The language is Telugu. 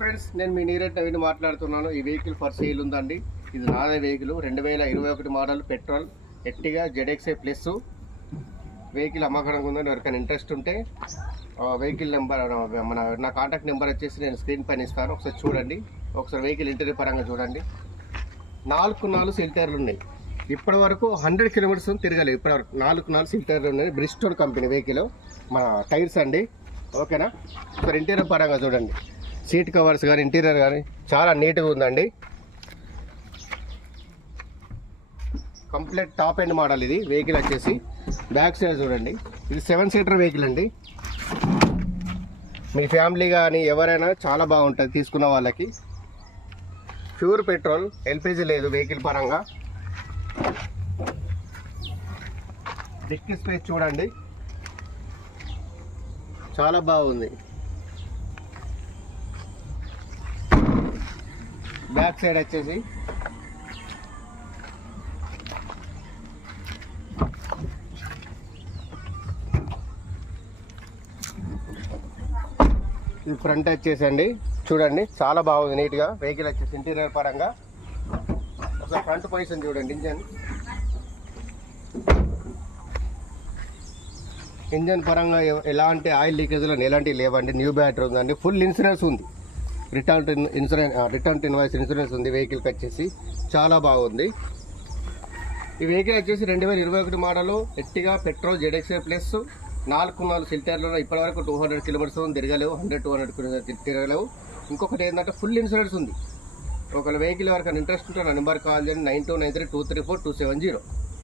ఫ్రెండ్స్, నేను మీ నీరెట్ నవీన్ మాట్లాడుతున్నాను. ఈ వెహికల్ ఫర్ సేల్ ఉందండి. ఇది నాదే vehicle, 2021 model petrol Ertiga ZXi plus vehicle అమ్మకానికి ఉందండి. ఎవరికైనా ఇంట్రెస్ట్ ఉంటే వెహికల్ నెంబర్ నా కాంటాక్ట్ నెంబర్ వచ్చేసి నేను స్క్రీన్ పైన ఇస్తాను. ఒకసారి చూడండి, ఒకసారి వెహికల్ ఇంటీరియర్ పరంగా చూడండి. 4 సిల్ టైర్లు ఉన్నాయి. ఇప్పటి వరకు 100 కిలోమీటర్స్ తిరగలేదు. ఇప్పటివరకు 4 సిల్ టైర్లు ఉన్నాయి. బ్రిస్టోల్ కంపెనీ వెహికల్ మన టైర్స్ అండి. ఓకేనా? ఒకసారి ఇంటీరియర్ పరంగా చూడండి. సీట్ కవర్స్ కానీ ఇంటీరియర్ కానీ చాలా నీట్గా ఉందండి. కంప్లీట్ టాప్ ఎండ్ మోడల్ ఇది వెహికల్ వచ్చేసి. బ్యాక్ సైడ్ చూడండి, ఇది 7 సీటర్ వెహికల్ అండి. మీ ఫ్యామిలీ కానీ ఎవరైనా చాలా బాగుంటుంది తీసుకున్న వాళ్ళకి. ప్యూర్ పెట్రోల్, ఎల్పిజి లేదు వెహికల్ పరంగా. డిక్కీ స్పేస్ చూడండి, చాలా బాగుంది. బ్యాక్ సైడ్ వచ్చేసి ఇది ఫ్రంట్ వచ్చేసండి చూడండి, చాలా బాగుంది నీట్గా వెహికల్ వచ్చేసి. ఇంటీరియర్ పరంగా ఒకసారి ఫ్రంట్ పొజిషన్ చూడండి. ఇంజన్ పరంగా ఎలాంటి ఆయిల్ లీకేజ్లో ఎలాంటివి లేవండి. న్యూ బ్యాటరీ ఉందండి. ఫుల్ ఇన్సూరెన్స్ ఉంది. రిటర్న్ టు ఇన్వాయిస్ ఇన్సూరెన్స్ ఉంది వెహికల్కి వచ్చేసి. చాలా బాగుంది. ఈ వెహికల్ వచ్చేసి 2021 model Ertiga petrol ZXi plus 4 సిల్ టైర్లు. ఇప్పటివరకు 200 కిలోమీటర్స్ తిరగలేవు, 100-200 కిలోమీటర్స్ తిరగలేవు. ఇంకొకటి ఏంటంటే ఫుల్ ఇన్సూరెన్స్ ఉంది. ఒకవేళ వెహికల్ ఎవరికైనా ఇంట్రెస్ట్ ఉంటే నా నెంబర్ కాల్ చేయండి, 9293234270.